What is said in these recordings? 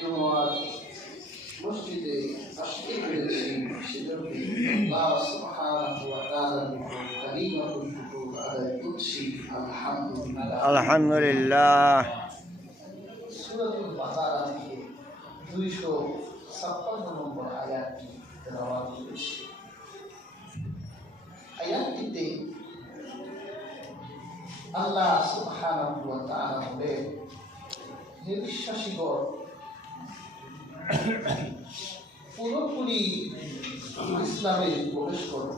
জুমার মসজিদে আসতে পেরেছি সেজন্য আল্লাহ সুবহানাহু ওয়া তাআলার কালিমাতুল শুকর আদায় করছি। আলহামদুলিল্লাহ। সূরাতুল বাকারা থেকে 256 নম্বর আয়াতটি তেলাওয়াত করেছি। আয়াতটিতে আল্লাহ সুবহানাহু ওয়া তাআলা বলেন, হে বিশ্বাসীগণ, পুরোপুরি ইসলামে প্রবেশ করো,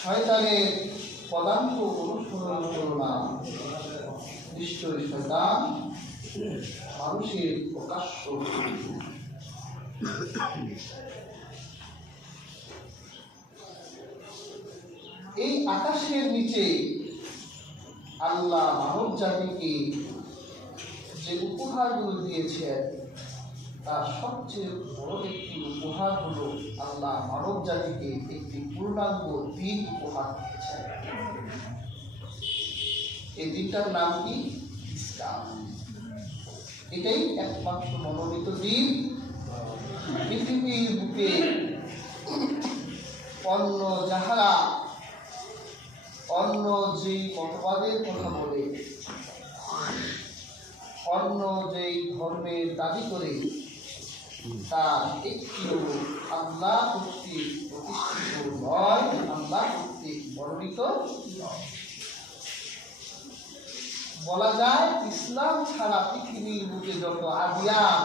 শয়তানের পদাঙ্ক অনুসরণ করো না, নিশ্চয়ই শয়তান মানুষের প্রকাশ্য। এই আকাশের নিচে আল্লাহ মানব জাতিকে যে উপহারগুলো দিয়েছেন তার সবচেয়ে বড় একটি উপহার হলো আল্লাহ মানব জাতিকে একটি পূর্ণাঙ্গ দিন উপহার দিয়েছেন। এই দিনটার নাম কি? ইসলাম। এটাই একমাত্র মনোনীত দিন। পৃথিবীর বুকে অন্য যাহারা অন্য যেই মতবাদের কথা বলে, অন্য যেই ধর্মের দাবি করে, তার একটিও আল্লাহ কর্তৃক প্রতিষ্ঠিত নয়, আল্লাহ কর্তৃক মনোনীত নয়। বলা যায় ইসলাম ছাড়া পৃথিবীর বুকে যত আদিয়ান,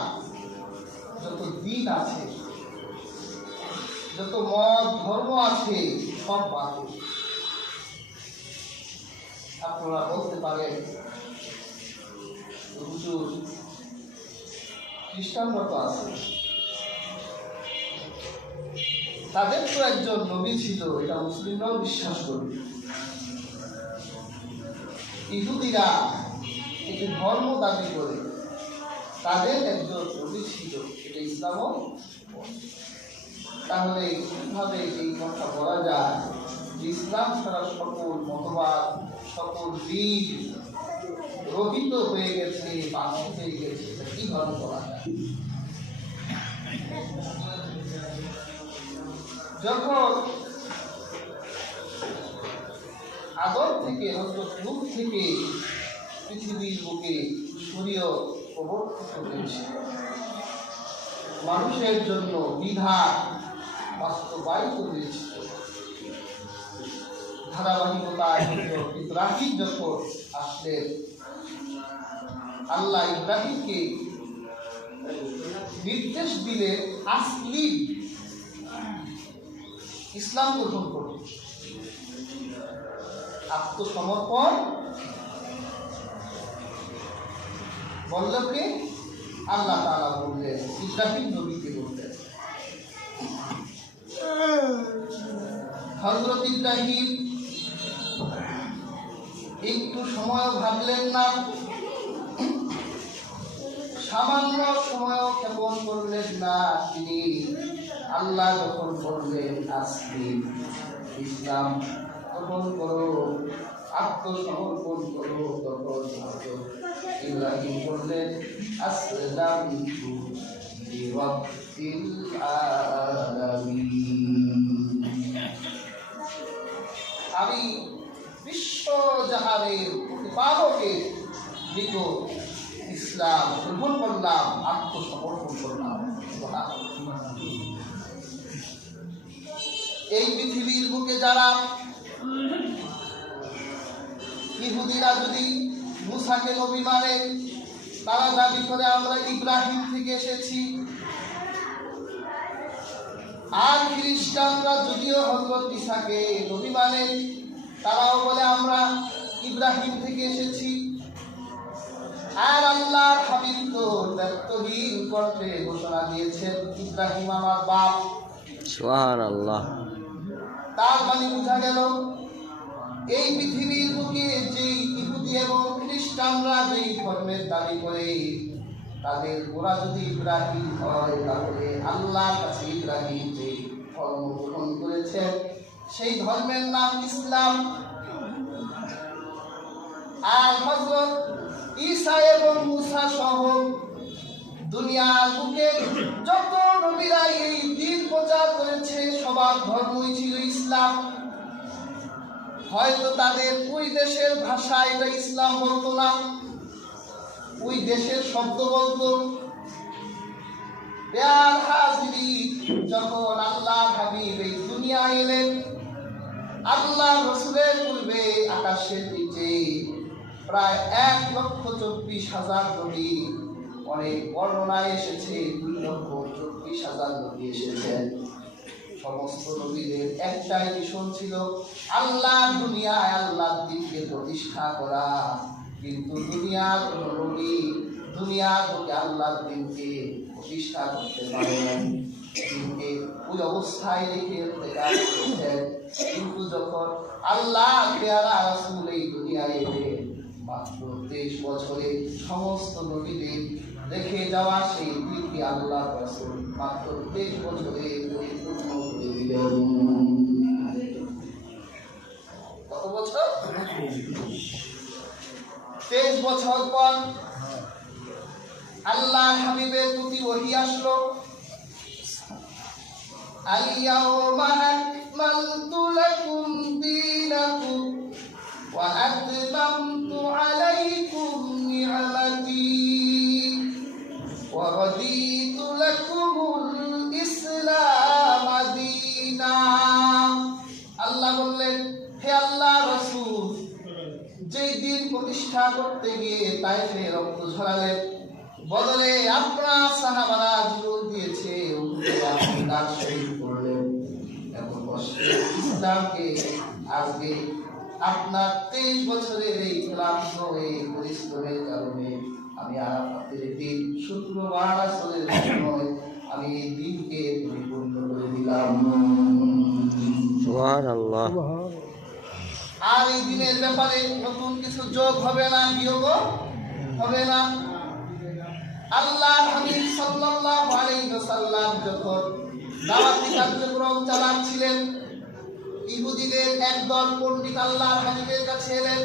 যত দিন আছে, যত মত ধর্ম আছে, সব বাতিল। আপনারা বলতে পারেন হুজুর খ্রিস্টানরা তো আছে, তাদের তো একজন নবী ছিল, এটা মুসলিমরাও বিশ্বাস করবে। ইহুদিরা একটি ধর্ম দাবি করে, তাদের একজন নবী ছিল, এটা ইসলামও। তাহলে কিভাবে এই কথা বলা যায় যে ইসলাম ছাড়া সকল মতবাদ, সকল দিন রহিত হয়ে গেছে, বাতিল হয়ে গেছে? কিভাবে বলা যায়? যখন আদম থেকে, হযরত নূহ থেকে পৃথিবীর বুকে শরীয়ত প্রবর্তিত হয়েছে, মানুষের জন্য বিধান বাস্তবায়িত হয়েছে, ধারাবাহিকতায় ইব্রাহিম যখন আসলেন, আল্লাহ ইব্রাহিমকে নির্দেশ দিলেন আসলিম, ইসলাম গ্রহণ করুন, আত্মসমর্পণ। বলল কে? আল্লাহ তাআলা বললেন, ইব্রাহিম নবীকে বললেন। হযরত ইব্রাহিম একটু সময় ভাবলেন না, সামান্য সময় ক্ষেপণ করলেন না। তিনি আল্লাহ যখন বললেন আসলিম, ইসলাম গ্রহণ করো, আত্মসমর্পণ করো, তখন ইব্রাহিম বললেন আসলামতু লিরাব্বিল আলামিন, আমি বিশ্বজাহানের প্রতিপালকের নিকট ইসলাম গ্রহণ করলাম, আত্মসমর্পণ করলাম। এই পৃথিবীর বুকে যারা ইহুদিরা যদি মুসাকে নবী মানে, তারা দাবি করে আমরা ইব্রাহিম থেকে এসেছি। আর খ্রিস্টানরা যদিও হযরত ঈসাকে নবী মানে, তারাও বলে আমরা ইব্রাহিম থেকে এসেছি। আর আল্লাহর হাবিব তো ব্যক্তহীন কণ্ঠে ঘোষণা দিয়েছেন, ইব্রাহিম আমার বাপ। সুবহানাল্লাহ। তার মানে বোঝা গেল এই পৃথিবীর বুকে যে ইহুদি এবং খ্রিস্টানরা যেই ধর্মের দাবি করে, তাদের ওরা যদি ইব্রাহিম হয়, তাহলে আল্লাহর কাছে ইব্রাহিম যে ধর্ম গ্রহণ করেছেন সেই ধর্মের নাম ইসলাম। আর হযরত ঈসা এবং মূসা সহ দুনিয়ার বুকে যত নবীরা এই দিন প্রচার করেছে সবার ধর্মই ছিল ইসলাম। হয়তো তাদের ওই দেশের ভাষা এটা ইসলাম বলতো না, ওই দেশের শব্দ বলতো। বেয়ার হাজিরি, যখন আল্লাহ হাবিব এই দুনিয়ায় এলেন, আল্লাহ রসুলের পূর্বে আকাশের নিচে প্রায় 1,24,000 নবী, অনেক বর্ণনায় এসেছে 2,24,000 নবী এসেছেন। সমস্ত নবীদের একটাই মিশন ছিল আল্লাহ দুনিয়ায় আল্লাহর দ্বীনকে প্রতিষ্ঠা করা। কিন্তু দুনিয়ার কোন নবী দুনিয়ার বুকে আল্লাহর দ্বীনকে প্রতিষ্ঠা করতে পারেন, দ্বীনকে ওই অবস্থায় রেখে ইন্তেকাল করেছেন। কিন্তু যখন আল্লাহ পেয়ারা রাসূল এই দুনিয়ায় এলেন, মাত্র 23 বছরে সমস্ত নবীদের রেখে যাওয়া সেই দ্বীনকে আল্লাহ রাসূল মাত্র 23 বছরে পরিপূর্ণ করে দিলেন। কত বছর? 23 বছর পর আল্লাহর হাবিবের প্রতি ওহী আসলো, আল-ইয়াওমা আকমালতু লাকুম দীনাকুম ওয়া আতমামতু আলাইকুম নি'মাতি ওয়া রাদিতু লাকুমুল ইসলাম দীনা। আল্লাহ বললেন, হে আল্লাহ রাসূল, যেই দিন প্রতিষ্ঠা করতে গিয়ে তাইফে রক্ত ঝরালেন, বদলে আপনার সাহাবারা জীবন দিয়েছে, আপনি তার শহীদ করলেন। এখন ইসলামকে আজকে আপনার 23 বছরের এই ক্লান্ত এই পরিশ্রমের কারণে আমি আরাফাতের দিন শুক্রবার আসরের সময় আমি এই দিনকে পরিপূর্ণ করে দিলাম। সুবহানাল্লাহ। আর এই দিনের ব্যাপারে নতুন কিছু যোগ হবে না, বিয়োগ হবে না। আল্লাহর হাবিব সাল্লাল্লাহু আলাইহি ওয়াসাল্লাম যখন দাওয়াতি কার্যক্রম চালাচ্ছিলেন, ইহুদিদের একদল পণ্ডিত আল্লাহর হাবিবের কাছে এলেন।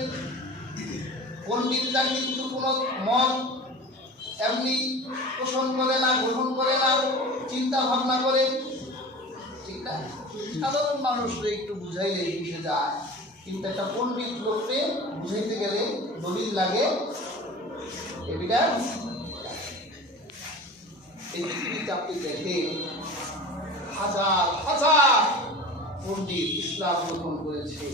পণ্ডিতরা কিন্তু কোনো মত এমনি পোষণ করে না, গ্রহণ করে না, চিন্তা ভাবনা করে, ঠিক না? সাধারণ মানুষরা একটু বুঝাইলে বুঝে যায়, কিন্তু একটা পণ্ডিত লোককে বুঝাইতে গেলে দলিল লাগে, এভিডেন্স। এই পৃথিবীতে আপনি দেখেন হাজার হাজার পণ্ডিত ইসলাম গ্রহণ করেছে,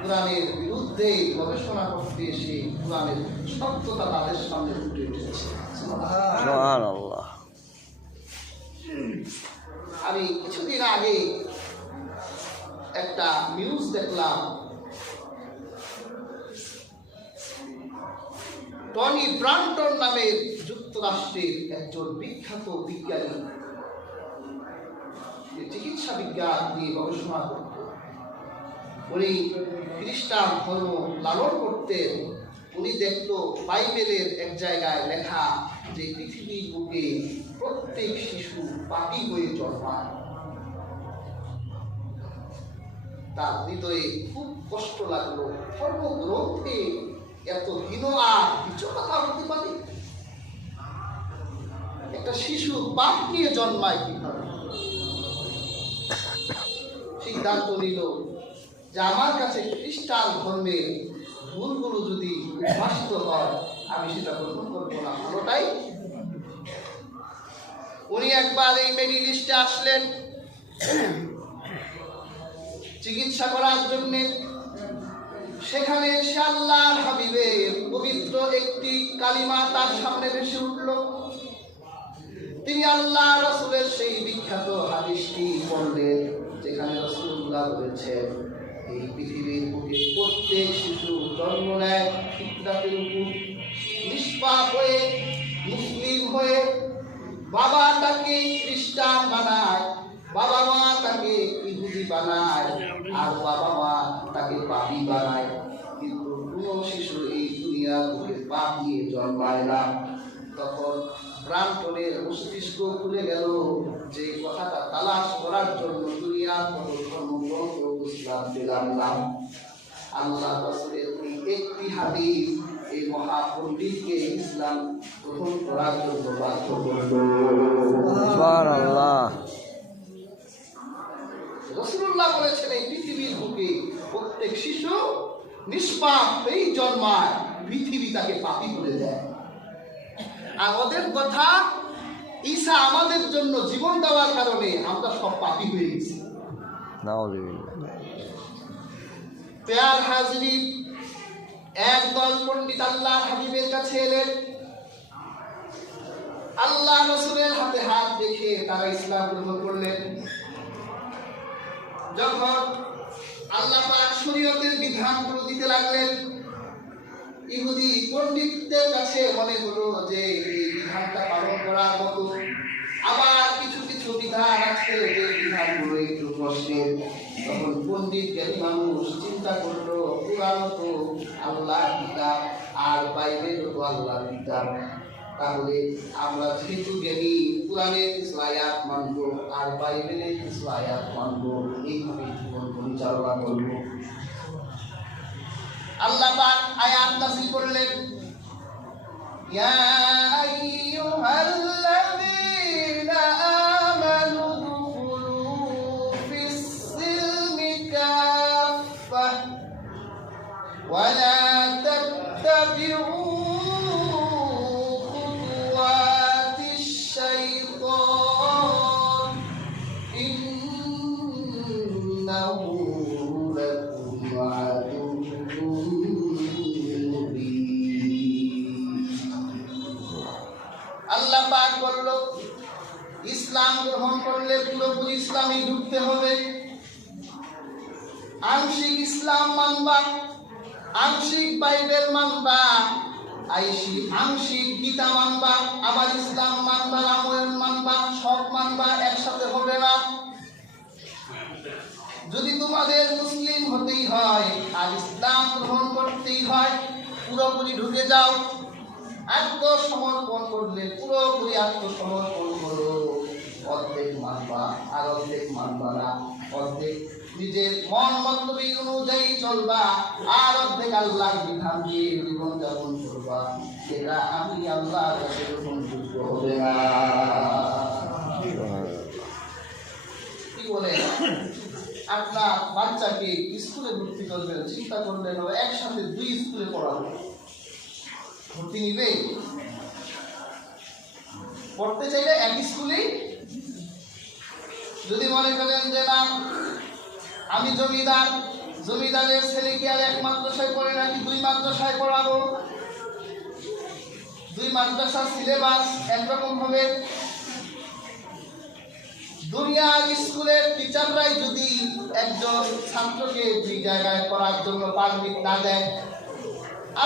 কোরআনের বিরুদ্ধে গবেষণা করতে এসে কোরআনের সত্যতা তাদের সামনে ফুটে উঠেছে। সুবহানাল্লাহ। আমি কিছুদিন আগে একটা নিউজ দেখলাম, টনি ব্রান্টন নামের যুক্তরাষ্ট্রের একজন বিখ্যাত বিজ্ঞানী, চিকিৎসা বিজ্ঞান নিয়ে গবেষণা করত। উনি খ্রিস্টান ধর্ম লালন করতেন। উনি দেখত বাইবেলের এক জায়গায় লেখা যে পৃথিবীর বুকে প্রত্যেক শিশু পাপী হয়ে জন্মায়। তার হৃদয়ে খুব কষ্ট লাগলো, ধর্মগ্রন্থে এত হীন আর কিছু কথা হতে পারে? একটা শিশু পাপ নিয়ে জন্মায় কিভাবে? সিদ্ধান্ত নিল যে আমার কাছে খ্রিস্টান ধর্মের ভুলগুলো যদি উদ্ভাসিত হয় আমি সেটা গ্রহণ করবো না, পুরোটাই। উনি একবার এই মেডিকেল লিস্টে আসলেন চিকিৎসা করার জন্য। সেখানে সে আল্লাহর হাবিবের পবিত্র একটি কালিমা তার সামনে ভেসে উঠল। তিনি আল্লাহ রাসূলের সেই বিখ্যাত হাদিসটি পড়লেন, যেখানে রাসূলুল্লাহ বলেছেন, এই পৃথিবীর বুকে প্রত্যেক শিশু জন্ম নেয় ফিতরাতের উপর, নিষ্পাপ হয়ে মুসলিম হয়ে। বাবা তাকে খ্রিস্টান বানায়, বাবা মা তাকে ইহুদি বানায়, আর বাবা মা তাকে পাপী বানায়। কিন্তু কোনো শিশু এই দুনিয়ার বুকে পাপ নিয়ে জন্মায় না। তখন ব্রান্টনের মস্তিষ্ক খুলে গেল, যে কথাটা তালাশ করার জন্য দুনিয়ার কোনো ধর্মগ্রন্থ বুঝলাম পেলাম না। আল্লাহ রাসূলের একটি হাদিস এই মহাপণ্ডিতকে ইসলাম গ্রহণ করার জন্য বাধ্য করল। সুবহানাল্লাহ। রাসূলুল্লাহ বলেছেন এই পৃথিবীর বুকে প্রত্যেক শিশু নিষ্পাপেই জন্মায়, পৃথিবী তাকে পাপী করে দেয়। আর ওদের কথা, ঈসা আমাদের জন্য জীবন দেওয়ার কারণে আমরা সব পাপী হয়ে গেছি। নাউযুবিল্লাহ। প্যার হাজরিন, একদল পণ্ডিত আল্লাহর হাবিবের কাছে এলেন। আল্লাহ রাসূলের হাতে হাত রেখে তারা ইসলাম গ্রহণ করলেন। যখন আল্লাহ পাক শরীয়তের বিধানগুলো দিতে লাগলেন, ইহুদি পণ্ডিতদের কাছে মনে হলো যে এই বিধানটা পালন করার মতো। আবার কিছু কিছু বিধান আছে যে বিধানগুলো একটু কষ্টের। তখন পণ্ডিত জ্ঞানী মানুষ চিন্তা করলো, পুরানো তো আল্লাহর কিতাব আর বাইবেলও তো আল্লাহর কিতাব, তাহলে আমরা যেহেতু জ্ঞানী, কোরআনের কিছু আয়াত মানব আর বাইবেলের কিছু আয়াত মানব, এইভাবে জীবন পরিচালনা করব। আল্লাহ পাক আয়াত নাযিল করলেন, ইয়া আইয়ুহাল্লাযীনা আমানু দুখুলু ফিস-সিলমি কাফাহ ওয়া লা তাত্তাবিউ খুতুওয়াতিশ শাইতান ইন্নাহু লাকুম আদুউম মুবিন। আল্লাহ পাক বলল, ইসলাম গ্রহণ করলে পুরোপুরি ইসলামে ঢুকতে হবে। আংশিক ইসলাম মানবা, আংশিক বাইবেল মানবা, আংশিক গীতা মানবা, আবার ইসলাম মানবা, রামায়ণ মানবা, সব মানবা, একসাথে হবে না। যদি তোমাদের মুসলিম হতেই হয় আর ইসলাম গ্রহণ করতেই হয়, পুরোপুরি ঢুকে যাও। আত্মসমর্পণ করলে পুরোপুরি আত্মসমর্পণ করো। অর্ধেক মানবা আর অর্ধেক মানবা না, অর্ধেক নিজের মন মতলবী অনুযায়ী চলবা আর অর্ধেক আল্লাহর বিধান দিয়ে জীবন যাপন করবা। সেটা আমি আল্লাহর কাছে গ্রহণযোগ্য হবে না। কি বলে আপনার বাচ্চাকে স্কুলে ভর্তি করবেন, চিন্তা করলেন ও একসাথে দুই স্কুলে পড়াবো, ভর্তি নিবে? পড়তে চাইলে এক স্কুলেই। যদি মনে করেন যে না আমি জমিদার, জমিদারের ছেলেকে আর এক মাদ্রাসায় পড়ে নাকি দুই মাদ্রাসায় পড়াবো, দুই মাদ্রাসার সিলেবাস একরকম হবে। দুনিয়ার স্কুলের টিচাররাই যদি একজন ছাত্রকে দুই জায়গায় পড়ার জন্য পারমিট না দেয়,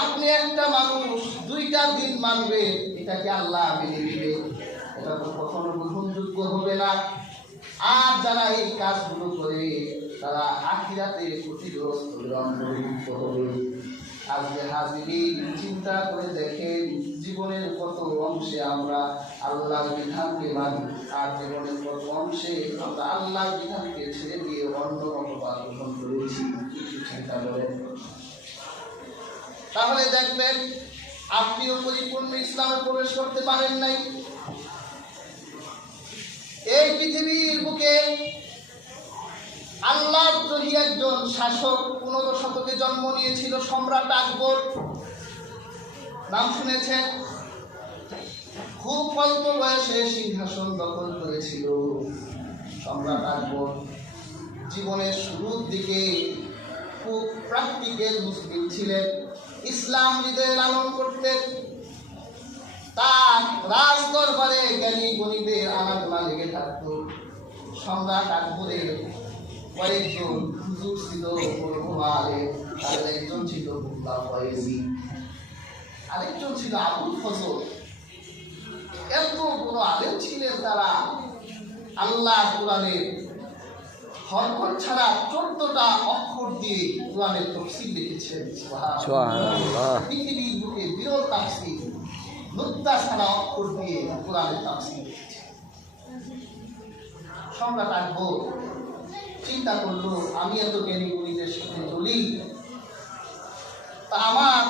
আপনি একটা মানুষ দুইটা দিন মানবে, এটাকে আল্লাহ মেনে নিবে? এটা তো কখনো গ্রহণযোগ্য হবে না। আর যারা এই কাজগুলো করে তারা আখিরাতে ক্ষতিগ্রস্ত অন্তর্ভুক্ত হবে। আজকে হাজিরিন, চিন্তা করে দেখেন জীবনের কত অংশে আমরা আল্লাহর বিধানকে মানি আর জীবনের কত অংশে আমরা আল্লাহর বিধানকে ছেড়ে দিয়ে অন্য মতবাদ গ্রহণ করেছি। কিছু চিন্তা করেন, তাহলে দেখবেন আপনিও পরিপূর্ণ ইসলামে প্রবেশ করতে পারেন নাই। এই পৃথিবীর বুকে আল্লাহর দ্রোহী একজন শাসক 15 শতকে জন্ম নিয়েছিল, সম্রাট আকবর। নাম শুনেছেন? খুব অল্প বয়সে সিংহাসন দখল করেছিল সম্রাট আকবর। জীবনের শুরুর দিকে খুব প্র্যাকটিক্যাল মুসলিম ছিলেন, ইসলাম হৃদয়ে লালন করতেন। তার রাজ দরবারে জ্ঞানী গণিতের আনাগোনা লেগে থাকত। সম্রাট আকবরের কয়েকজন হুজুর ছিল, তাদের একজন ছিল মুল্লা ফয়েজি, আরেকজন ছিল আবুল ফজল। এত বড় আলেম ছিলেন তারা। আল্লাহ কোরআনের হরকত ছাড়া 14টা অক্ষর দিয়ে কোরআনের তাফসীর লিখেছেন। সুবহানাল্লাহ। পৃথিবীর বুকে বিরল তাফসীর, নুক্তা ছাড়া অক্ষর দিয়ে কোরআনের তাফসীর লিখেছেন। সম্রাট আকবর চিন্তা করলো, আমি এত জ্ঞানী গুণীদের সাথে চলি, তা আমার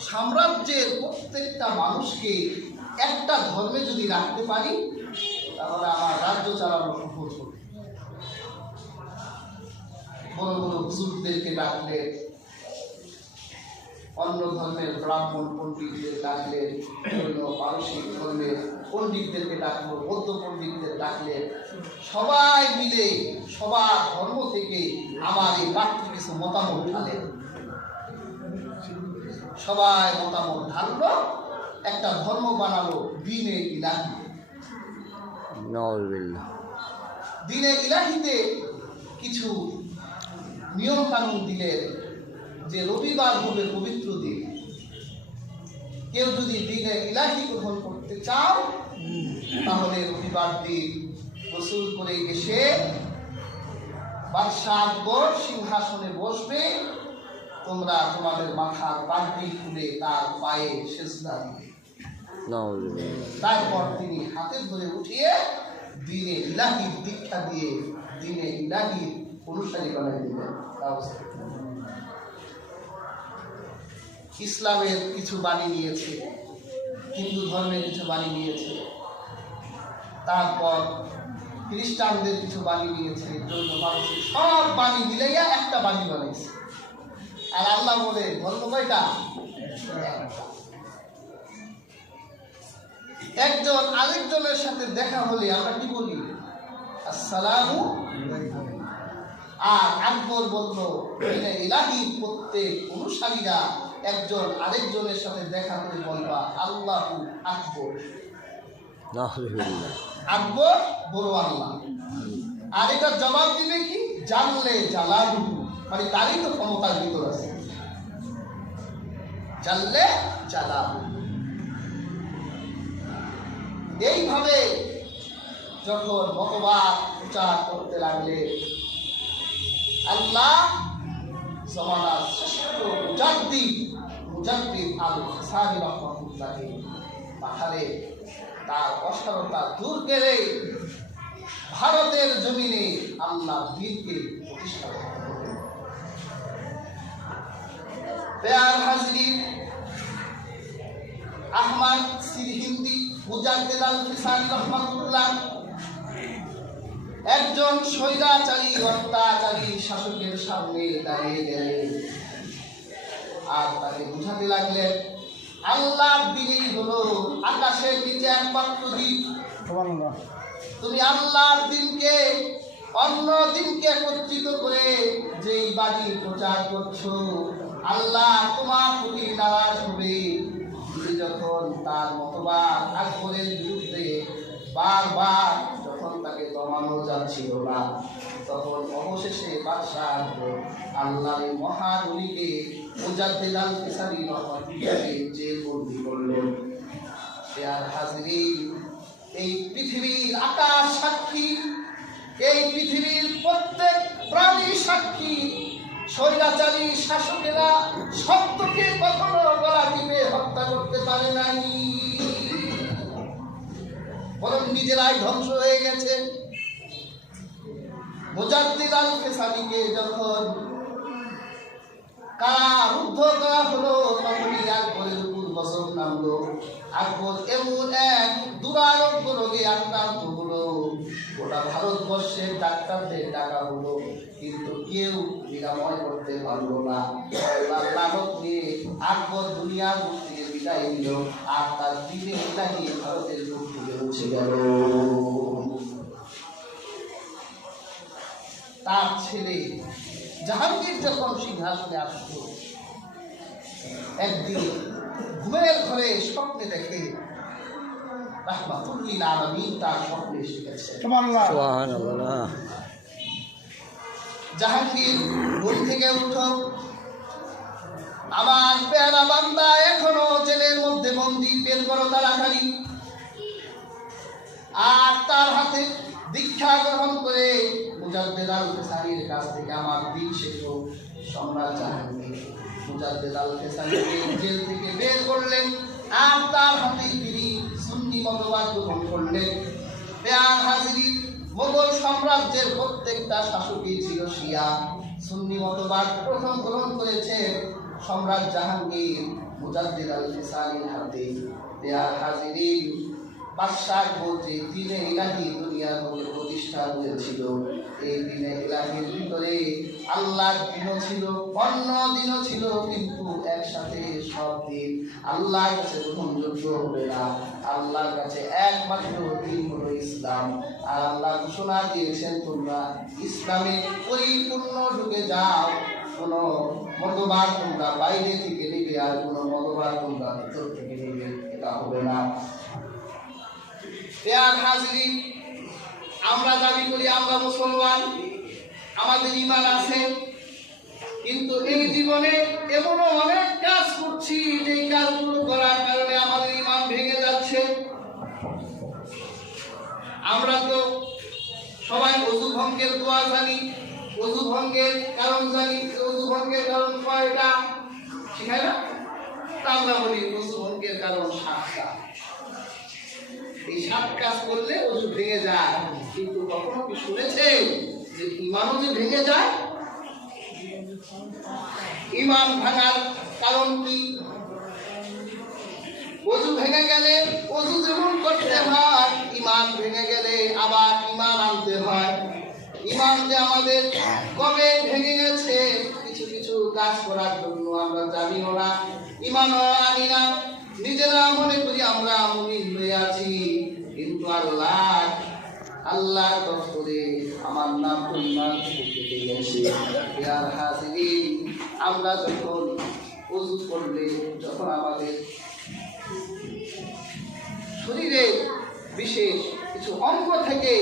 সাম্রাজ্যের প্রত্যেকটা মানুষকে একটা ধর্মে যদি রাখতে পারি তাহলে আমার রাজ্য চালানো সহজ হবে। বড় বড় হুজুরদেরকে ডাকলে, অন্য ধর্মের ব্রাহ্মণ পণ্ডিতদের ডাকলে, অন্য পারসিক ধর্মের পণ্ডিতদেরকে ডাকলো, বৌদ্ধ পণ্ডিতদের ডাকলে, সবাই মিলে সবার ধর্ম থেকে আমার এই বাড়তি কিছু মতামত ঢালে। সবাই মতামত ঢাললো, একটা ধর্ম বানালো দ্বীনে ইলাহি। নাউযুবিল্লাহ। দ্বীনে ইলাহিতে কিছু নিয়ম কানুন দিলেন যে রবিবার হবে পবিত্র দিন। কেউ যদি দ্বীনে ইলাহি গ্রহণ করতে চাও তাহলে রবিবার দিন গোসল করে এসে বাদশাহ আকবর সিংহাসনে বসবে, তোমরা তোমাদের মাথার পাগড়ি খুলে তার পায়ে সেজদা দিবে। নাউযুবিল্লাহ। তারপর তিনি হাতে ধরে উঠিয়ে দ্বীনে ইলাহির দীক্ষা দিয়ে দ্বীনে ইলাহির অনুসারী বানিয়ে দিলেন। ইসলামের কিছু বাণী নিয়েছে, হিন্দু ধর্মের কিছু বাণী নিয়েছে, তারপর খ্রিস্টানদের কিছু বাণী নিয়েছে, জৈন মানুষের সব বাণী মিলাইয়া একটা বাণী বানাইছে। আর আল্লাহ বলে ধর্ম কয়টা? একজন আরেকজনের সাথে দেখা হলে আমরা কি বলি? আসসালামু আলাইকুম। আর আকবর বলল ইলাহির প্রত্যেক অনুসারীরা একজন আরেকজনের সাথে দেখা করে বলবা আল্লাহু আকবর। নাউযুবিল্লাহ। আকবর বড় আল্লাহ। আর এটার জবাব দিবে কি? জানলে জালালুহু, মানে তারই তো ক্ষমতার ভিতর আছে। জানলে জালালুহু। এইভাবে যখন মতবাদ প্রচার করতে লাগলে আল্লাহ জমানার শ্রেষ্ঠ মুজাদ্দিদ আল-হাসানী রাহমাতুল্লাহি পাঠালে তার অসারতা দূর করে ভারতের জমিনে আল্লাহ দ্বীনকে প্রতিষ্ঠা করলেন। প্যার হাজরিন, আহমদ সিরহিন্দি মুজাদ্দিদ আল-হাসানী রাহমাতুল্লাহ একজন স্বৈরাচারী অত্যাচারী শাসকের সামনে দাঁড়িয়ে গেলেন আর তাকে বুঝাতে লাগলেন আল্লাহর দ্বীনই হলো আকাশের নিচে একমাত্র দ্বীন। তুমি আল্লাহর দ্বীনকে অন্য দ্বীনকে একত্রিত করে যেই বাণী প্রচার করছো, আল্লাহ তোমার প্রতি নারাজ হবে। তুমি যখন তার মতবাদ আকবরের বিরুদ্ধে বারবার যখন তাকে দমানো যাচ্ছিল না, তখন অবশেষে বাদশাহ আল্লাহর মহান ওলিকে মুজাদ্দিদ আল-হাসানী রাহমাতুল্লাহি জেলবন্দি করলেন। প্যার হাজরিন, এই পৃথিবীর আকাশ সাক্ষী, এই পৃথিবীর প্রত্যেক প্রাণী সাক্ষী, স্বৈরাচারী শাসকেরা সত্যকে কখনো গলা টিপে হত্যা করতে পারে নাই, বরং নিজেরাই ধ্বংস হয়ে গেছে। মুজাদ্দিদ আল-হাসানীকে যখন কারারুদ্ধ করা হলো তখনই আকবরের উপর গজব নামলো। আকবর এমন এক দুরারোগ্য রোগে আক্রান্ত হলো, গোটা ভারতবর্ষের ডাক্তারদের ডাকা হলো, কিন্তু কেউ নিরাময় করতে পারলো না। আল্লাহর লানত নিয়ে আকবর দুনিয়ার মুখ থেকে বিদায় নিল আর তার দ্বীনে ইলাহি ভারতের মুখ থেকে মুছে গেল। তার ছেলে জাহাঙ্গীর যখন সিংহাসনে আসলো, একদিন ঘুমের ঘরে স্বপ্নে দেখে রাহমাতুল্লিল আলামিন তার স্বপ্নে এসে গেছে। সুবহানাল্লাহ। জাহাঙ্গীর ঘুম থেকে উঠো, আমার পেয়ারা বান্দা এখনো জেলের মধ্যে বন্দী, বের করো তাড়াতাড়ি। আর তার হাতে দীক্ষা গ্রহণ করে মুজাদ্দিদ আল-হাসানীর কাছ থেকে আমার দিন শেখো। সম্রাট জাহাঙ্গীর মুজাদ্দিদ আল-হাসানীকে জেল থেকে বের করলেন আর তার হাতে তিনি সুন্নি মতবাদ গ্রহণ করলেন। প্যার হাজরিন, মোগল সাম্রাজ্যের প্রত্যেকটা শাসকই ছিল শিয়া, সুন্নি মতবাদ প্রথম গ্রহণ করেছে সম্রাট জাহাঙ্গীর মুজাদ্দিদ আল ফিসানির হাতে দেয়ার হাজিরিন বাদশাহ বলতে দিনে ইলাহি দুনিয়ার মধ্যে প্রতিষ্ঠা হয়েছিল। এই দিনে ইলাহির ভিতরে আল্লাহর দিনও ছিল, অন্য দিনও ছিল, কিন্তু একসাথে সব দিন আল্লাহর কাছে গ্রহণযোগ্য হবে না। আল্লাহর কাছে একমাত্র দিন হলো ইসলাম। আর আল্লাহ ঘোষণা দিয়েছেন, তোমরা ইসলামে পরিপূর্ণ ঢুকে যাও। কোনো মতবাদ তোমরা বাইরে থেকে নেবে, আর কোনো মতবাদ তোমরা ভিতর থেকে নেবে, এটা হবে না। হাজিরিন, আমরা দাবি করি আমরা মুসলমান, আমাদের ঈমান আছে, কিন্তু এই জীবনে এমনও অনেক কাজ করছি যে কাজগুলো করার কারণে আমাদের ঈমান ভেঙে যাচ্ছে। আমরা তো সবাই ওযু ভঙ্গের দোয়া জানি, ওযু ভঙ্গের কারণ জানি। ওযু ভঙ্গের কারণ কয়টা শিখায় না? তা আমরা বলি ওযু ভঙ্গের কারণ 7টা। এই 7 কাজ করলে ওযু ভেঙে যায়, কিন্তু কখনো কি শুনেছে যে ঈমানও যে ভেঙে যায়? ঈমান ভাঙার কারণ কি? ওযু ভেঙে গেলে ওযু যেমন করতে হয়, ঈমান ভেঙে গেলে আবার ঈমান আনতে হয়। ঈমান যে আমাদের কবে ভেঙে গেছে, কিছু কিছু কাজ করার জন্য আমরা জানিও না, ঈমানও আনি না, নিজেরা মনে করি আমরা মুমিন হয়ে আছি, কিন্তু আল্লাহর দস্তরে আমার নাম ঈমান থেকে গেছে। ইয়ার হাজিরিন, আমরা যখন ওযু করলে, যখন আমাদের শরীরে বিশেষ কিছু অঙ্গ থেকে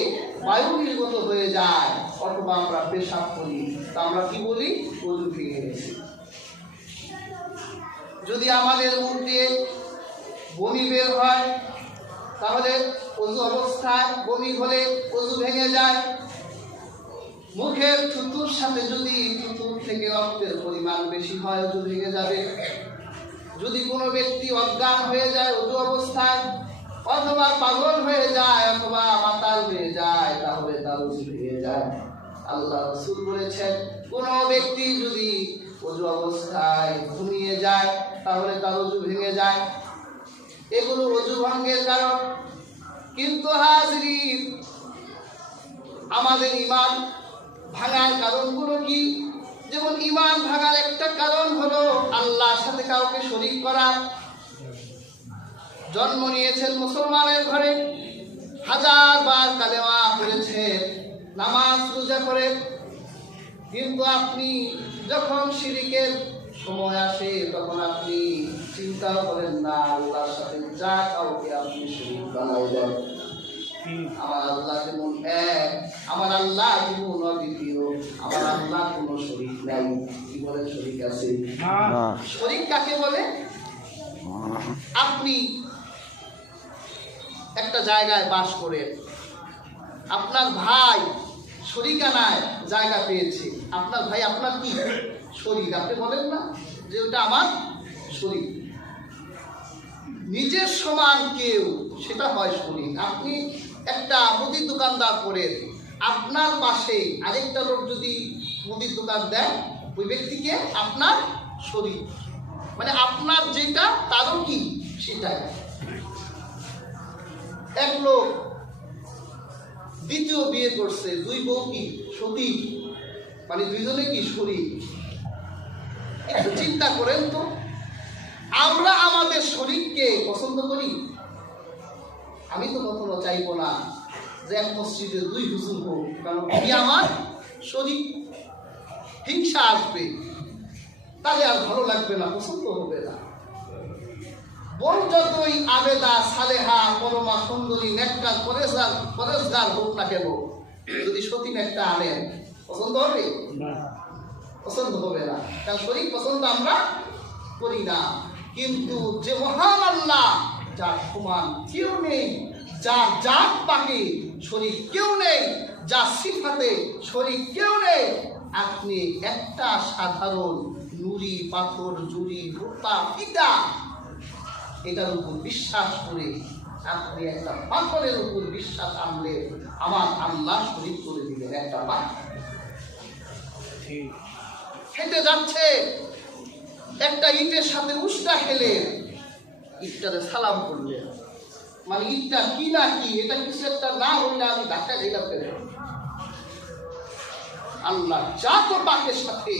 বায়ু নির্গত হয়ে যায়, অথবা আমরা পেশাব করি, তা আমরা কি বলি? ওযু ভেঙে গেছে। যদি আমাদের মুখ দিয়ে বমি বের হয়, তাহলে ওযু অবস্থায় বমি হলে ওযু ভেঙে যায়। মুখের থুতুর সাথে যদি থুতুর থেকে রক্তের পরিমাণ বেশি হয়, ওযু ভেঙে যাবে। যদি কোনো ব্যক্তি অজ্ঞান হয়ে যায় ওযু অবস্থায়, অথবা পাগল হয়ে যায়, অথবা মাতাল হয়ে যায়, তাহলে তার ওযু ভেঙে যায়। আল্লাহ রাসূল বলেছেন, কোনো ব্যক্তি যদি ওযু অবস্থায় ঘুমিয়ে যায়, তাহলে তার ওযু ভেঙে যায়। এগুলো ওযু ভঙ্গের কারণ। কিন্তু হাজিরিন, আমাদের ঈমান ভাঙার কারণগুলো কি? যেমন ঈমান ভাঙার একটা কারণ হলো আল্লাহর সাথে কাউকে শরীক করা। জন্ম নিয়েছেন মুসলমানের ঘরে, 1000 বার কালেমা পড়েছেন, নামাজ রোজা করে, কিন্তু আপনি যখন শিরকের সময় আসে, তখন আপনি চিন্তাও করেন না আল্লাহর সাথে যা কাউকে আপনি শরীক বানাই দেন। আমার আল্লাহ যেমন এক, আমার আল্লাহ যেমন অদ্বিতীয়, আমার আল্লাহ কোনো শরীক নাই। কি বলে শরীক আছে? শরীক কাকে বলে? আপনি একটা জায়গায় বাস করেন, আপনার ভাই শরীকানায় জায়গা পেয়েছে, আপনার ভাই আপনার কি শরীক? আপনি বলেন না যে ওটা আমার শরীক? নিজের সমান কেউ, সেটা হয় শরীক। আপনি একটা মুদির দোকানদার করেন, আপনার পাশে আরেকটা লোক যদি মুদির দোকান দেয়, ওই ব্যক্তিকে আপনার শরীক, মানে আপনার যেটা তারও কি সেটাই। এক লোক দ্বিতীয় বিয়ে করছে, 2 বউ কি সতী, মানে দুইজনে কি শরীক। একটু চিন্তা করেন তো, আমরা আমাদের শরীককে পছন্দ করি? আমি তো কখনো চাইবো না যে এক মসজিদে 2 হুজুর হোক, কারণ কি আমার শরীক। হিংসা আসবে, তাহলে আর ভালো লাগবে না, পছন্দ হবে না। বোন যতই আবেদা সালেহা পরমা সুন্দরী নেককার পরেশগার হোক না কেন, যদি সতী একটা আনেন, পছন্দ হবে না? পছন্দ হবে না, কারণ শরীক পছন্দ আমরা করি না। কিন্তু যে মহান আল্লাহ, যার সমান কেউ নেই, যার জাত পাকে শরীক কেউ নেই, যার সিফাতে শরীক কেউ নেই, আপনি একটা সাধারণ নুড়ি পাথর জুড়ি ভুট্টা পিতা এটার উপর বিশ্বাস করে, আপনি একটা পাথরের উপর বিশ্বাস আনলে আমার আল্লাহ শরীক করে দিলেন একটা পাথর। হেঁটে যাচ্ছে, একটা ইটের সাথে উষ্টা খেলে ইটটাতে সালাম করলেন, মানে ইটটা কি না কি, এটা কিছু একটা না হইলে আমি ধাক্কা দিলাম কেন? আল্লাহ জাত পাকের সাথে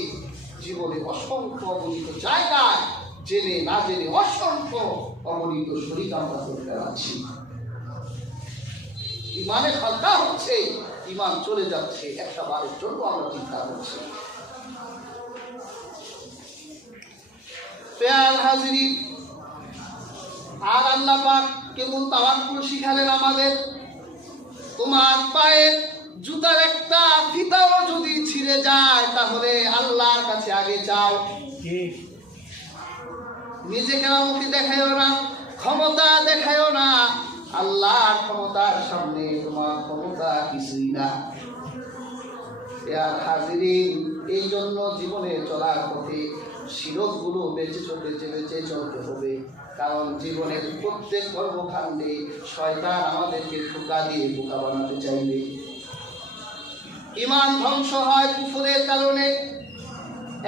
জীবনে অসংখ্য অগণিত জায়গায় জেনে না জেনে অসংখ্য অগণিত শরীর আমরা করতে পারছি। ইমানের হালকা হচ্ছে, ইমান চলে যাচ্ছে, একটা বারের জন্য আমরা চিন্তা করছি। প্রিয় হাজিরিন, আর আল্লাহ পাক কেমন তাওয়াক্কুল শিখালেন আমাদের। তোমার পায়ের জুতার একটা ফিতাও যদি ছিঁড়ে যায় তাহলে আল্লাহর কাছে আগে যাও, নিজেকে আমাকে দেখায়ও না, ক্ষমতা দেখায়ও না, আল্লাহর ক্ষমতার সামনে তোমার ক্ষমতা কিছুই না। হাজিরিন, এই জন্য জীবনে চলার পথে শিরকগুলো বেঁচে চলতে হবে, কারণ জীবনের প্রত্যেক কর্মকাণ্ডে শয়তান আমাদেরকে ধোঁকা দিয়ে বোকা বানাতে চাইবে। ঈমান ধ্বংস হয় কুফরের কারণে।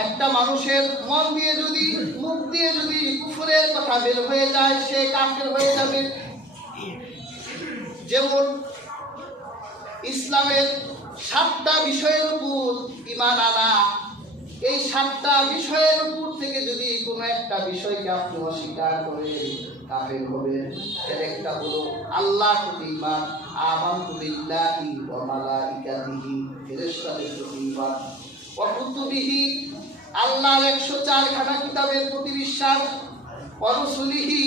একটা মানুষের মন দিয়ে যদি, মুখ দিয়ে যদি কুফরের কথা বের হয়ে যায়, সে কাফের হয়ে যাবে। যেমন ইসলামের 7টা বিষয়ের উপর ঈমান আনা, এই 7টা বিষয়ের উপর থেকে যদি কোনো একটা বিষয়কে আপনি অস্বীকার করেন, কাফের হবেন। এর একটা হলো আল্লাহর প্রতি ঈমান, আমানতু বিল্লাহি ওয়া মালাইকাতিহি, ফেরেশতাদের প্রতি ঈমান, ওয়া কুতুবিহি, আল্লাহর 104 খানা কিতাবের প্রতি বিশ্বাস, ওয়া রুসুলিহি,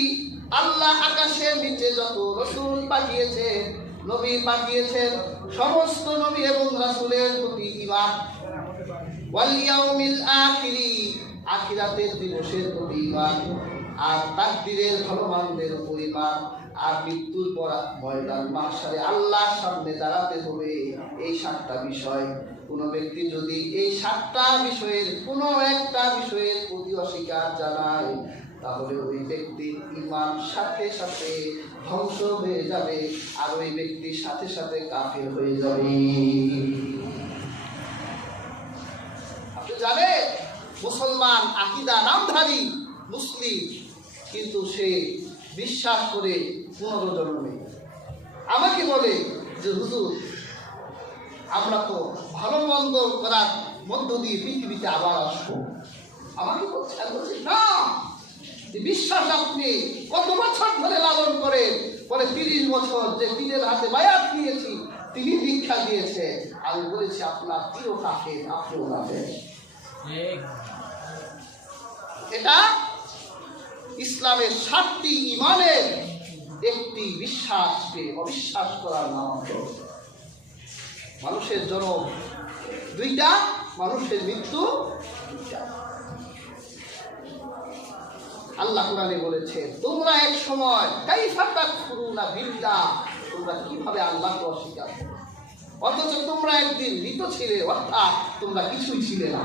আল্লাহ আকাশের নিচে যত রাসূল পাঠিয়েছেন, নবী পাঠিয়েছেন, সমস্ত নবী এবং রাসূলের প্রতি ঈমান, ওয়াল ইয়াউমিল আখিরি, আখিরাতের দিবসের প্রতি ঈমান, আর তাকদীরের ভালো মন্দের উপর ঈমান, আর মৃত্যুর পর ময়দান মাহশারে আল্লাহর সামনে দাঁড়াতে হবে। এই 7টা বিষয়, কোনো ব্যক্তি যদি এই 7টা বিষয়ের কোনো একটা বিষয়ের প্রতি অস্বীকার জানায়, তাহলে ওই ব্যক্তির ঈমান সাথে সাথে ধ্বংস হয়ে যাবে, আর ওই ব্যক্তির সাথে সাথে কাফের হয়ে যাবে। আপনি জানেন, মুসলমান আকীদা নামধারী মুসলিম, কিন্তু সে বিশ্বাস করে পুনর্জন্মে। আমাকে বলে যে হুজুর, আমরা তো ভালো মন্দ করার মধ্য দিয়ে পৃথিবীতে আবার আসবো। আমাকে বলছে, আমি বলছি না, বিশ্বাস আপনি কত বছর ধরে লালন করেন, পরে 30 বছর যে পীরের হাতে বায়াত নিয়েছি, তিনি দীক্ষা দিয়েছে। আমি বলেছি আপনার পীরও কাফের, আপনিও কাফের। এটা ইসলামের 7টি ঈমানের একটি বিশ্বাসকে অবিশ্বাস করার নাম। মানুষের জন্ম 2টা, মানুষের মৃত্যু 2টা। আল্লাহ কোরআনে বলেছে, তোমরা এক সময় কাইফা তাকফুরুনা বিল্লাহ, তোমরা কিভাবে আল্লাহকে অস্বীকার করো, অথচ তোমরা একদিন মৃত ছিলে, অর্থাৎ তোমরা কিছুই ছিলে না।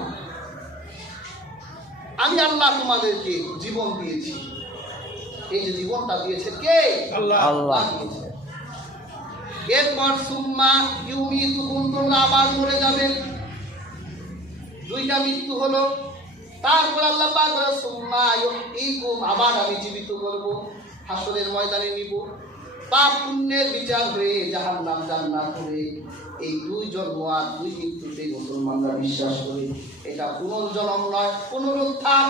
আমি আল্লাহ তোমাদেরকে জীবন দিয়েছি। এই যে জীবনটা দিয়েছে কে? আল্লাহ দিয়েছে। এরপর সুম্মা ইউমিতুকুম, তোমরা আবার মরে যাবে। 2টা মৃত্যু হলো। তারপর আল্লাহ পাক বলে সুম্মা ইউহয়িকুম, আবার আমি জীবিত করব, হাসরের ময়দানে নিব। পাপ পুণ্যের বিচার হয়ে জাহান্নাম জান্নাত হয়ে, এই 2 জন্ম আর 2 মৃত্যুতে মুসলমানরা বিশ্বাস করে। এটা পুনর্জন্ম নয়, পুনরুত্থান।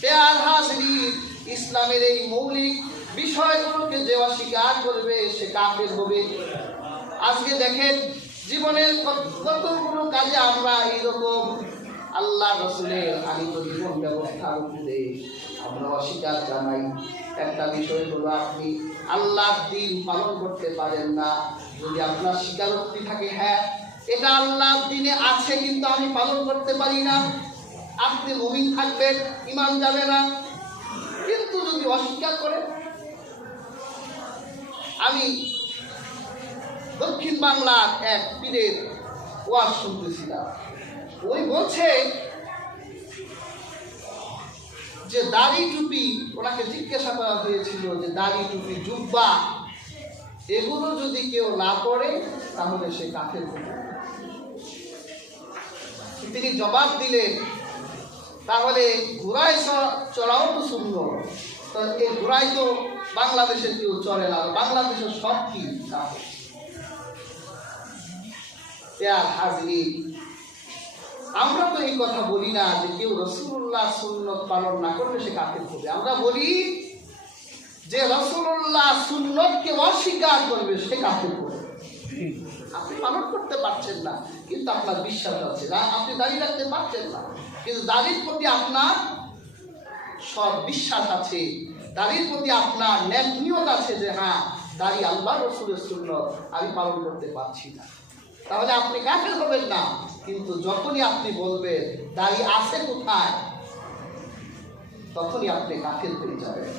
প্রিয় হাজিরিন, ইসলামের এই মৌলিক বিষয়গুলোকে যে অস্বীকার করবে সে কাফের হবে। আজকে দেখেন, জীবনের কতগুলো কাজে আমরা এইরকম আল্লাহ রাসূলের আনিত জীবন ব্যবস্থার উপরে আমরা অস্বীকার জানাই। একটা বিষয় হলো, আপনি আল্লাহর দ্বীন পালন করতে পারেন না। যদি আপনার স্বীকারোক্তি থাকে, হ্যাঁ এটা আল্লাহর দ্বীনে আছে কিন্তু আমি পালন করতে পারি না, আপনি মুমিন থাকবেন, ঈমান যাবে না। কিন্তু যদি অস্বীকার করেন, আমি দক্ষিণ বাংলার এক পীরের ওয়াজ শুনতেছিলাম, ওই বলছে যে দাড়ি টুপি, ওনাকে জিজ্ঞাসা করা হয়েছিল যে দাড়ি টুপি জুব্বা এগুলো যদি কেউ না পড়ে তাহলে সে কাফের হবে। তিনি জবাব দিলেন তাহলে ঘোড়ায় চড়াও তো সুন্দর, তো এই ঘোড়ায় তো বাংলাদেশে কেউ চড়ে না, বাংলাদেশের সব কি হাজির। আমরা তো এই কথা বলি না যে কেউ রাসূলুল্লাহ সুন্নত পালন না করলে সে কাফের হবে। আমরা বলি যে রাসূলুল্লাহ সুন্নতকে অস্বীকার করবে সে কাফের হবে। আপনি পালন করতে পারছেন না কিন্তু আপনার বিশ্বাস আছে, আপনি দাঁড়িয়ে রাখতে পারছেন না কিন্তু দাড়ির প্রতি আপনার সব বিশ্বাস আছে, দাড়ির প্রতি আপনার নিয়ত আছে যে হ্যাঁ দাড়ি আল্লাহ রাসূলের সুন্নত আমি পালন করতে পারছি না, তাহলে আপনি কাফের হবেন না। কিন্তু যখনই আপনি বলবেন দাড়ি আছে কোথায়, তখনই আপনি কাফের হয়ে যাবেন।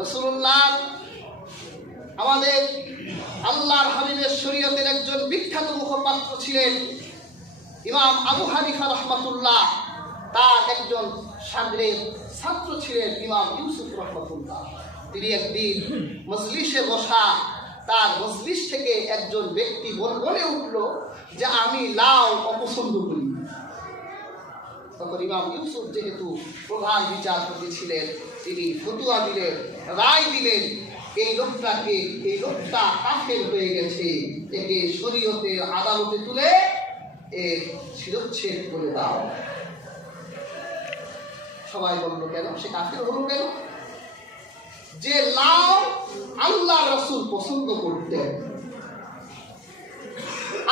রাসূলুল্লাহ আমাদের আল্লাহর হাবিবের শরীয়তের একজন বিখ্যাত মুখপাত্র ছিলেন ইমাম আবু হানিফা রাহমাতুল্লাহ, তার একজন ছাত্র ছিলেন ইমাম ইউসুফ রাহমাতুল্লাহ। তিনি একদিন মজলিসে বসা, তার মজলিস থেকে একজন ব্যক্তি বলে উঠল যে আমি লাউ অপছন্দ করি। তখন ইমাম ইউসুফ যেহেতু প্রধান বিচারপতি ছিলেন, তিনি ফতোয়া দিলেন, রায় দিলেন এই লোকটা কাফের হয়ে গেছে, একে শরীয়তের আদালতে তুলে এর শিরচ্ছেদ করে দাও। সবাই বলল কেন সে কাফের হলো কেন? যে লাউ আল্লাহ রাসূল পছন্দ করতেন,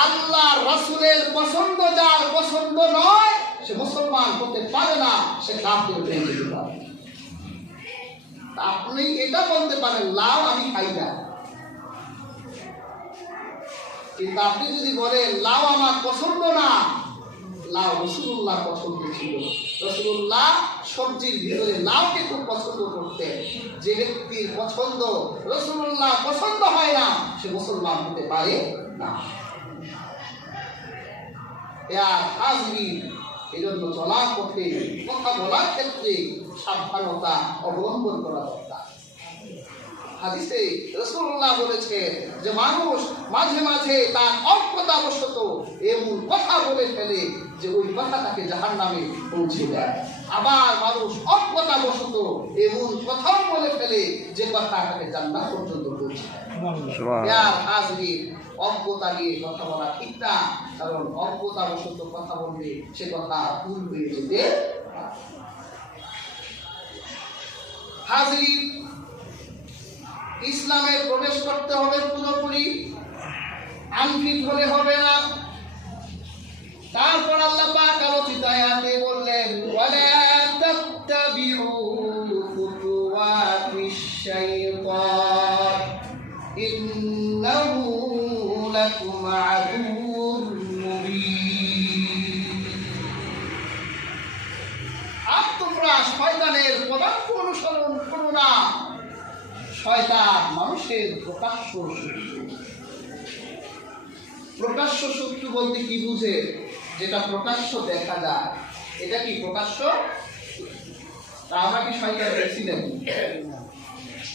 আল্লাহ রাসূলের পছন্দ যার পছন্দ নয় সে মুসলমান হতে পারে না, সে কাফের হয়ে যেতে পারে। আপনি এটা বলতে পারেন লাউ আমি খাই না, কিন্তু আপনি যদি বলেন লাউ আমার পছন্দ না, লাউ রাসূলুল্লাহ পছন্দ ছিল। রাসূলুল্লাহ সবজির ভিতরে লাউকে খুব পছন্দ করতেন। যে ব্যক্তির পছন্দ রাসূলুল্লাহ পছন্দ হয় না সে মুসলমান হতে পারে না। এই জন্য চলার পথে কথা বলার ক্ষেত্রে সাবধানতা অবলম্বন করা দরকার। হাদিসে রাসূলুল্লাহ বলেছেন যে মানুষ মাঝে মাঝে তার অজ্ঞতাবশত এমন কথা বলে ফেলে যে ওই কথা তাকে জাহান্নামে পৌঁছে দেয়, আবার মানুষ অজ্ঞতাবশত এমন কথা বলে ফেলে যে কথা তাকে জান্নাত পর্যন্ত পৌঁছে দেয়। অজ্ঞতা নিয়ে কথা বলা ঠিক না, কারণ অজ্ঞতাবশত কথা বললে সে কথা ভুল হয়ে যেতে পারে। হাজির, ইসলামে প্রবেশ করতে হবে পুরোপুরি, আনফিট হলে হবে না। তারপর আল্লাহ পাক আলোচিত আয়াতে বললেন ওয়ালা তাত্তাবিউ খুতুওয়াতিশ শাইতান ইন্নাহু লাকুম আদুউম মুবিন। আর তোমরা শয়তানের পদাঙ্ক অনুসরণ করো না, শয়তান মানুষের প্রকাশ্য শত্রু। প্রকাশ্য শত্রু বলতে কি বুঝে? যেটা প্রকাশ্য দেখা যায়, এটা কি প্রকাশ্য? তা আমরা কি শয়তান দেখছি না?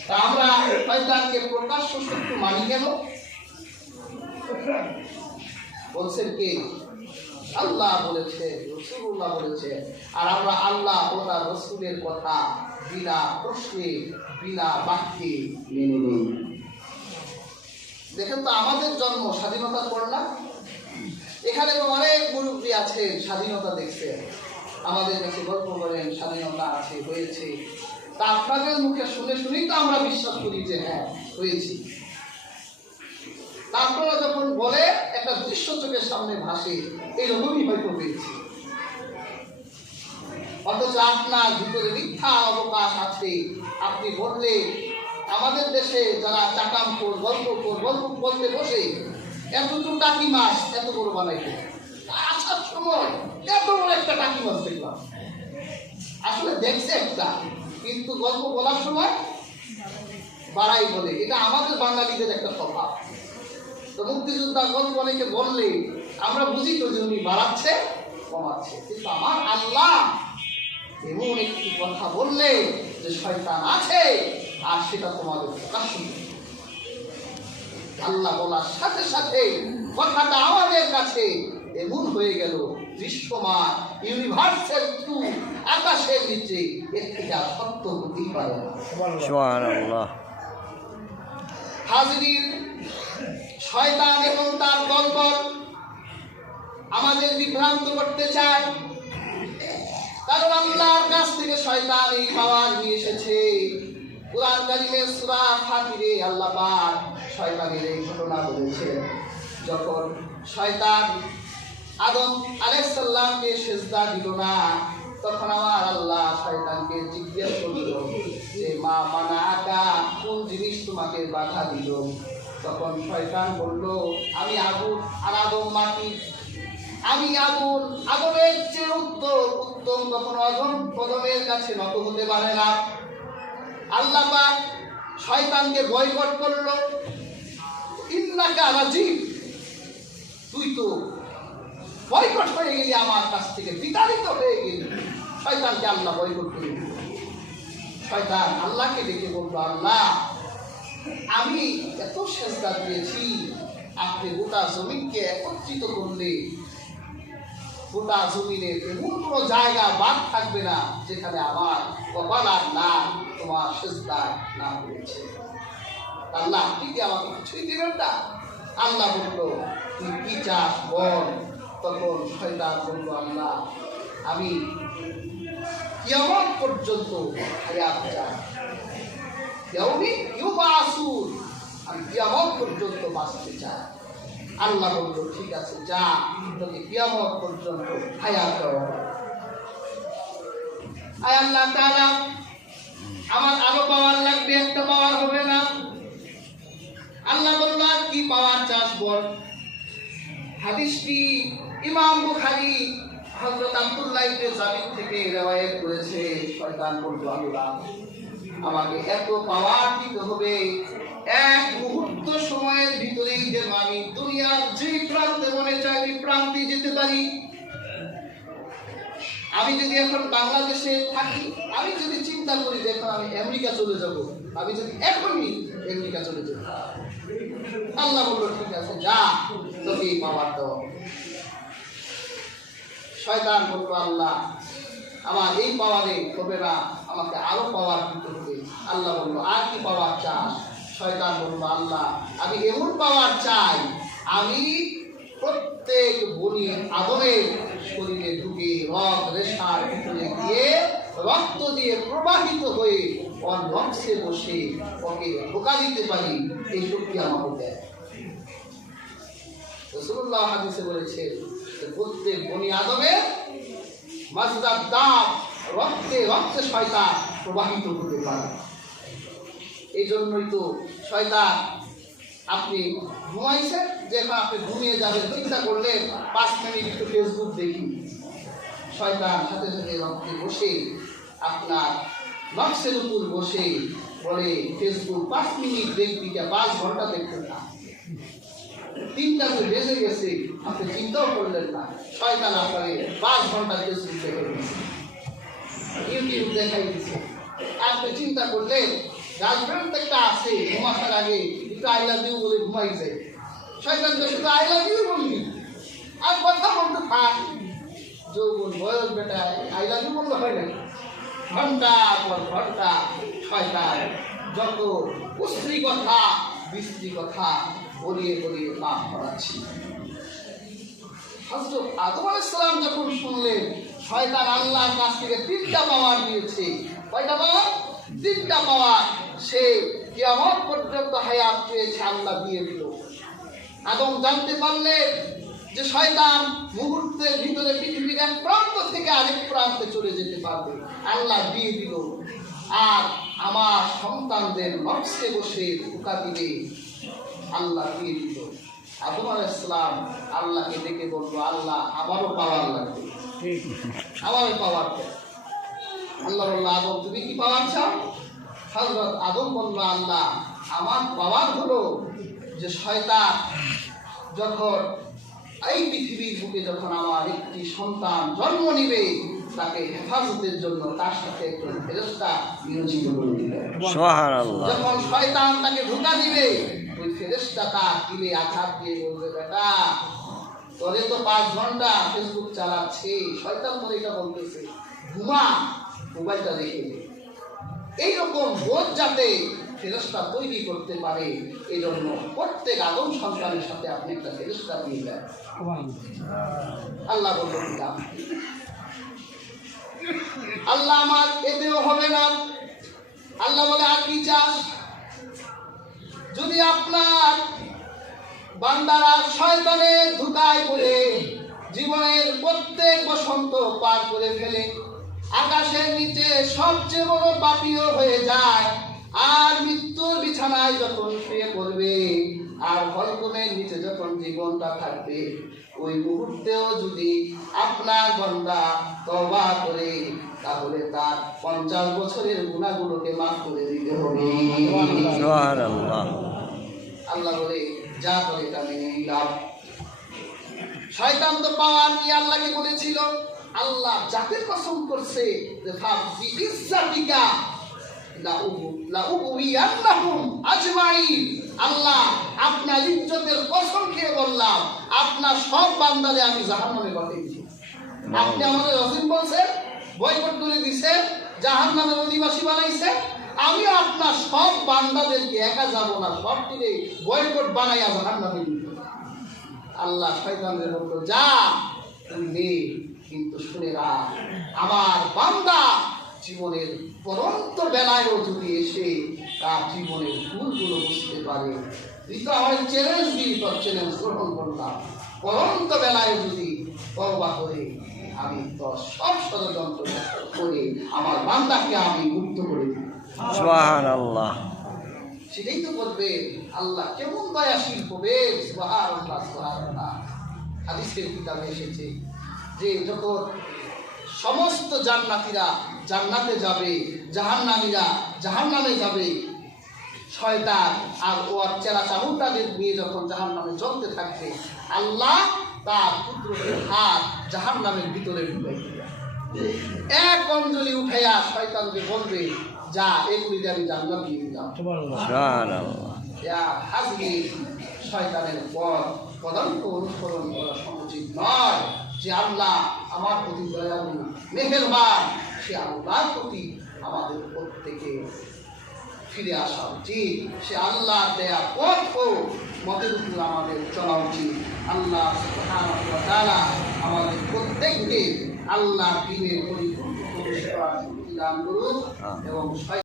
তা আমরা শয়তানকে প্রকাশ্য শত্রু মানি কেন? বলছেন কে? আল্লাহ বলেছে, রাসূলুল্লাহ বলেছে, আর আমরা আল্লাহ ও তার রাসূলের কথা বিনা প্রশ্নে বিনা বাক্যে মেনে নেই। দেখেন তো আমাদের জন্ম স্বাধীনতার পর না? এখানে অনেক মুরব্বী আছে স্বাধীনতা দেখছে, আমাদের কাছে গল্প করেন স্বাধীনতা আছে হয়েছে, তা আপনাদের মুখে শুনেই তো আমরা বিশ্বাস করি যে হ্যাঁ হয়েছে। তারপরে যখন বলে একটা দৃশ্য চোখের সামনে ভাসে, এরকমই হয়তো হয়েছে, অথচ আপনার ভিতরে মিথ্যা অবকাশ আছে। আপনি বললে আমাদের দেশে যারা চাকামখোর গল্প বলতে বসে এতটুকু টাকি মাছ এত বড় বানাইতে, আসার সময় এত বড় একটা টাকি মাছ দেখলাম, আসলে দেখছে একটা, কিন্তু গল্প বলার সময় বাড়াই বলে। এটা আমাদের বাঙালিদের একটা স্বভাব। তো মুক্তিযোদ্ধার গল্প অনেকে বললে আমরা বুঝি তো যে উনি বাড়াচ্ছে কমাচ্ছে, কিন্তু আমার আল্লাহ এমন একটি কথা বললে যে শয়তান আছে আর সেটা তোমাদের প্রকাশ। আল্লাহ বলার সাথে সাথে কথাটা আমাদের কাছে এমন হয়ে গেল দৃশ্যমান ইউনিভার্সাল ট্রু আকাশের নিচে এর থেকে আর সত্য হতেই পারে না। সুবহানাল্লাহ। হাজির, শয়তান এবং তার দলবল আমাদের বিভ্রান্ত করতে চায়, কারণ আল্লাহর কাছ থেকে শয়তান এই পাওয়ার নিয়ে এসেছে। কুরআন কারীমের সূরা ফাতিরে আল্লাহ পাক শয়তানের এই ঘটনা বলেছেন। যখন শয়তান আদম আলাইহিস সালামকে সিজদা দিল না, তখন আমার আল্লাহ শয়তানকে জিজ্ঞেস করল যে মা মানাকা, কোন জিনিস তোমাকে বাধা দিল? তখন শয়তান বলল আমি আগুন আর আদম মাটি। আমি আগুন, আগুনের চেয়ে উত্তম কখনো অধমের কাছে নত হতে পারে না। আল্লাহ পাক শয়তানকে বয়কট করলো। ইন্নাকা রাজিব, তুই তো বয়কট হয়ে গেলি, আমার কাছ থেকে বিতাড়িত হয়ে গেলি। শয়তানকে আল্লাহ বয়কট করে দিল। শয়তান আল্লাহকে ডেকে বললো, আল্লাহ আমি এত সেজদা দিয়েছি, আপনি গোটা জমিনকে একত্রিত করলে গোটা জমিনের এমন কোনো জায়গা বাদ থাকবে না যেখানে আমার কপাল আর নাম তোমার সেজদায় না হয়েছে। আল্লাহ আপনি কি আমাকে কিছুই দিবেন না? আল্লাহ বললো তুই কি চাস বল। তখন শয়তান বললো, আল্লাহ আমি কিয়ামত পর্যন্ত হায়াত চাই। ইয়াউমি ইউবাসুন, আমি কিয়ামত পর্যন্ত বাঁচতে চাই। আল্লাহ বলল ঠিক আছে, যা, তোকে কিয়ামত পর্যন্ত হায়াত দেওয়া হবে। আয় আল্লাহ তাআলা, আমার আরো পাওয়ার লাগবে, একটা পাওয়ার হবে না। আল্লাহ বলল আর কি পাওয়ার চাস বল। হাদিসটি ইমাম বুখারী হযরত আব্দুল্লাহ ইবনে জাবির থেকে রওয়ায়াত করেছে। শয়তান বলল, আল্লাহ আমাকে এত পাওয়ার দিতে হবে, এক মুহূর্ত সময়ের ভিতরেই যেন আমি দুনিয়ার যে প্রান্তে মনে চাই ওই প্রান্তে যেতে পারি। আমি যদি এখন বাংলাদেশে থাকি, আমি যদি চিন্তা করি যে এখন আমি আমেরিকা চলে যাব, আমি যদি এখনই আমেরিকা চলে যাব, আল্লাহ বলল ঠিক আছে, যা, তোকে পাওয়ার দেওয়া। শয়তান বলল, আল্লাহ আমার এই পাওয়ারে হবে না, আমাকে আরো পাওয়ার দিতে হবে। আল্লাহ বলল আর কি পাওয়ার চাস? শয়তান বলল, আল্লাহ আমি এমন পাওয়ার চাই, আমি প্রত্যেক বনি আদমের শরীরে ঢুকে রক রেশার ভিতরে গিয়ে রক্ত দিয়ে প্রবাহিত হয়ে ওর নকশে বসে ওকে ঢোকা দিতে পারি, এই শক্তি আমাকে দেয়। রাসূলুল্লাহ হাদিসে বলেছেন যে প্রত্যেক বনি আদমের মাজদার দাম রক্তে রক্তে শয়তান প্রবাহিত হতে পারে। এই জন্যই তো শয়তান, আপনি ঘুমাইছেন, যে এখন আপনি ঘুমিয়ে যাবেন, চিন্তা করলেন 5 মিনিট একটু ফেসবুক দেখি, শয়তান সাথে সাথে রক্তে বসে আপনার নকশের উপর বসে বলে ফেসবুক 5 মিনিট দেখবি, 5 ঘন্টা দেখবেন না, 3টা বেজে গেছে, আপনি চিন্তাও করলেন না, শয়তান আপনাকে 5 ঘন্টা ফেসবুক দেখে দিচ্ছে, ইউটিউব দেখাই দিচ্ছে। আপনি চিন্তা করলেন গার্লফ্রেন্ড একটা আছে, ঘুমানোর আগে একটু আই লাভ ইউ বলে ঘুমাই যায়, শয়তানকে শুধু আই লাভ ইউ বলবি আর কথা বলতে থাক। যৌবন বয়স বেটা, আই লাভ ইউ বললে হয় না, ঘন্টা পর ঘন্টা শয়তান যত কুশ্রী কথা বিশ্রী কথা বলিয়ে বলিয়ে পাপ করাচ্ছি। হযরত আদম আলাইহিস সালাম যখন শুনলেন শয়তান আল্লাহর কাছ থেকে 3টা পাওয়ার নিয়েছে, কয়টা পাওয়ার? 3টা পাওয়ার, সে কিয়ামত পর্যন্ত হায়াত পেয়েছে, আল্লাহ দিয়ে দিল। আদম জানতে পারলেন যে শয়তান মুহূর্তের ভিতরে পৃথিবীর এক প্রান্ত থেকে আরেক প্রান্তে চলে যেতে পারবে, আল্লাহ দিয়ে দিল। আর আমার সন্তানদের নকশে বসে ধোঁকা দিবে, আল্লাহ দিয়ে দিল। আদম আলাইহিস সালাম আল্লাহকে ডেকে বললো, আল্লাহ আমারও পাওয়ার লাগবে, আমারও পাওয়ার দেয়। আল্লাহ বলল, আদম তুমি কি পাওয়ার চাও? হযরত আদম বলল, আল্লাহ আমার পাওয়ার হলো যে শয়তান যখন এই পৃথিবীর বুকে যখন আমার একটি সন্তান জন্ম নিবে, তাকে হেফাজতের জন্য তার সাথে একজন ফেরেশতা নিয়োজিত করে দিবে। সুবহানাল্লাহ। যখন শয়তান তাকে ধোঁকা দিবে, ওই ফেরেশতা তার দিলে আঘাত দিয়ে বলবে, বেটা তোরে তো 5 ঘন্টা ফেসবুক চালাচ্ছে, শয়তান তোর এটা বলতেছে ঘুমা, মোবাইলটা রেখে দে। এইরকম বোধ যাতে ফেরেশতা তৈরি করতে পারে, এই জন্য প্রত্যেক আদম সন্তানের সাথে আপনি একটা ফেরেশতা দিয়ে দেন। আল্লাহ বললেন আল্লাহ আমার এতেও হবে না। আল্লাহ বলে আর কি চাস? যদি আপনার বান্দারা শয়তানের ধোঁকায় পড়ে জীবনের প্রত্যেক বসন্ত পার করে ফেলে, আকাশের নিচে সবচেয়ে বড় পাপীও হয়ে যায়, আর মৃত্যুর বিছানায় যখন শুয়ে পড়বে, আর হলকুমের নিচে যখন জীবনটা থাকবে, ওই মুহূর্তেও যদি আপনার বান্দা তওবা করে, তাহলে তার 50 বছরের গুনাহগুলোকে মাফ করে দিতে হবে। সুবহানাল্লাহ। আল্লাহ বলে যা করে তা মেনে নিলাম। শয়তান তো পাওয়ার নিয়ে আল্লাহকে বলেছিল, আল্লাহ জাতির কসম করছে যে ফাবি ইজ্জাতিকা লাউগওয়িয়ান্নাহুম আজমাইন। আল্লাহ আপনার ইজ্জতের কসম খেয়ে বললাম, আপনার সব বান্দারে আমি জাহান্নামে পাঠিয়ে দিয়েছি। আপনি আমাদের রসিম বলছেন, বয়কট করে দিয়েছেন, জাহান্নামের অধিবাসী বানাইছেন, আমিও আপনার সব বান্দাদেরকে একা যাব না, সব টিরে বয়কট বানাইয়া জাহান্নামে দিব। আল্লাহ শয়তানকে বলতো যা তুমি নে, কিন্তু শুনে রাখ, আমার বান্দা জীবনের পরন্ত বেলায়ও যদি এসে তার জীবনের ভুলগুলো বুঝতে পারে, তুই তো আমার চ্যালেঞ্জ দিই, তোর চ্যালেঞ্জ গ্রহণ করলাম, পরন্ত বেলায় যদি তওবা করে আমি তোর সব ষড়যন্ত্র করে আমার বান্দাকে আমি মুক্ত করে দিই। সুবহানাল্লাহ। সেটাই তো করবে আল্লাহ, কেমন দয়াশীল হবে। সুবহানাল্লাহ সুবহানাল্লাহ। হাদিসের কিতাবে এসেছে যে যখন সমস্ত জান্নাতীরা জান্নাতে যাবে, জাহান্নামীরা জাহান্নামে যাবে, শয়তান আর ওর চেলা চামুন্ডাদের নিয়ে যখন জাহান্নামে জ্বলতে থাকবে, আল্লাহ তার পুত্রকে হাত জাহান্নামের ভিতরে ঢুকাই দিবে, এক অঞ্জলি উঠাইয়া শয়তানকে বলবে যা এগুলি আমি জান্নাত দিয়ে দিলাম। সুবহানাল্লাহ। আজকে শয়তানের পদাঙ্ক অনুসরণ করা সমুচিত নয়। যে আল্লাহ আমার প্রতি দয়ালু মেহেরবান, সে আল্লাহর প্রতি আমাদের প্রত্যেকে ফিরে আসা উচিত। সে আল্লাহ দেয়া পথ ও মতের উপর আমাদের চলা উচিত। আল্লাহ সুবহানাহু ওয়া তাআলা আমাদের প্রত্যেককে আল্লাহ দ্বীনের পরিপূর্ণ প্রবেশ করার শক্তি দান করুন এবং